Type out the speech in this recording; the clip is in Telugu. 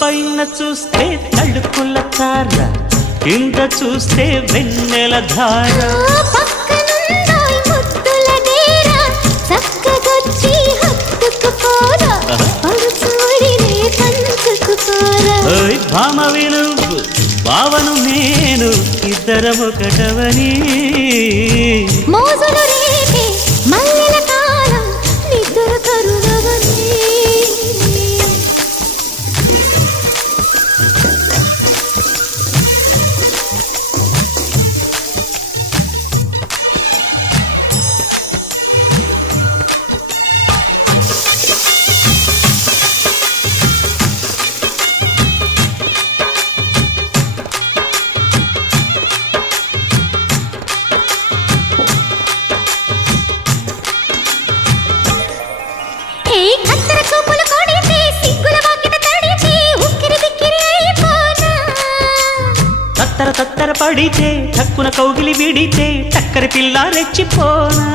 పైన చూస్తే తడుకుల తార, కింద చూస్తే వెన్నెల ధార. పక్కనుందోయ్ ముద్దుల డేర, చక్కగొచ్చి హత్తుకుపోరా, పరుచూడినే పంచుకుపోరా. ఓయ్ భామవి నువ్వు, భావను నేను, ఇద్దరమొకటవని. మోజులు రేపే మల్లెల కాలం, నిద్ర కరుణవని. తత్తర తత్తర పడితే, తక్కున కౌగిలి విడితే, చక్కరి పిల్ల రెచ్చిపోనా.